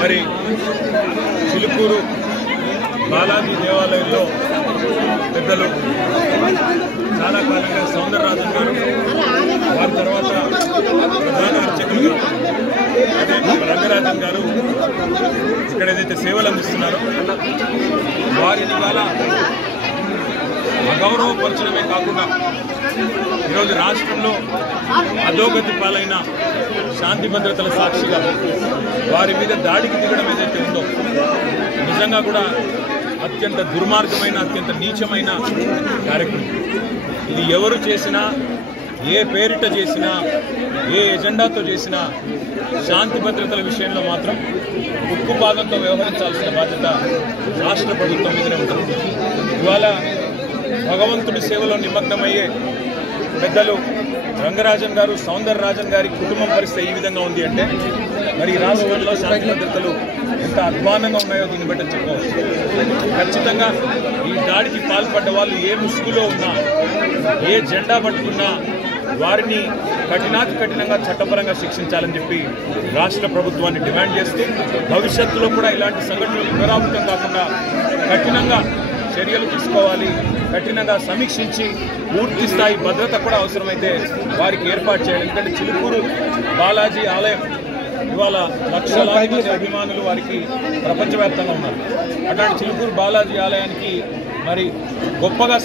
మరి చిలుకూరు బాలాజీ దేవాలయంలో పెద్దలు చాలా కాలంగా సౌందరరాజన్ గారు, వారి తర్వాత ప్రధాన అర్చకులుగా రంగరాజన్ గారు ఇక్కడ ఏదైతే సేవలు అందిస్తున్నారో వారిని ఇవాళ అగౌరవపరచడమే కాకుండా ఈరోజు రాష్ట్రంలో అధోగతి పాలైన శాంతి భద్రతల సాక్షిగా వారి మీద దాడికి దిగడం ఏదైతే ఉందో నిజంగా కూడా అత్యంత దుర్మార్గమైన, అత్యంత నీచమైన కార్యక్రమం. ఇది ఎవరు చేసినా, ఏ పేరిట చేసినా, ఏ ఎజెండాతో చేసినా శాంతి భద్రతల విషయంలో మాత్రం ఉక్కుపాదంతో వ్యవహరించాల్సిన బాధ్యత రాష్ట్ర ప్రభుత్వం మీదనే ఉంటుంది. ఇవాళ భగవంతుడి సేవలో నిమగ్నమయ్యే పెద్దలు రంగరాజన్ గారు, సౌందరరాజన్ గారి కుటుంబం పరిస్థితి ఈ విధంగా ఉంది అంటే మరి రాష్ట్రంలో శాంతి భద్రతలు ఎంత అధ్వానంగా ఉన్నాయో దీన్ని బట్టి చెప్పవచ్చు. ఖచ్చితంగా ఈ దాడికి పాల్పడ్డ వాళ్ళు ఏ ముసుగులో ఉన్నా, ఏ జెండా పట్టుకున్నా వారిని కఠినాతి కఠినంగా చట్టపరంగా శిక్షించాలని చెప్పి రాష్ట్ర ప్రభుత్వాన్ని డిమాండ్ చేస్తూ భవిష్యత్తులో కూడా ఇలాంటి సంఘటనలు పునరావృతం కాకుండా కఠినంగా చర్యలు తీసుకోవాలి, కఠినంగా సమీక్షించి పూర్తి స్థాయి భద్రత కూడా అవసరమైతే వారికి ఏర్పాటు చేయాలి. ఎందుకంటే చిలుకూరు బాలాజీ ఆలయం ఇవాళ లక్షలాది మంది అభిమానులు వారికి ప్రపంచవ్యాప్తంగా ఉన్నారు. అట్లాంటి చిలుకూరు బాలాజీ ఆలయానికి మరి గొప్పగా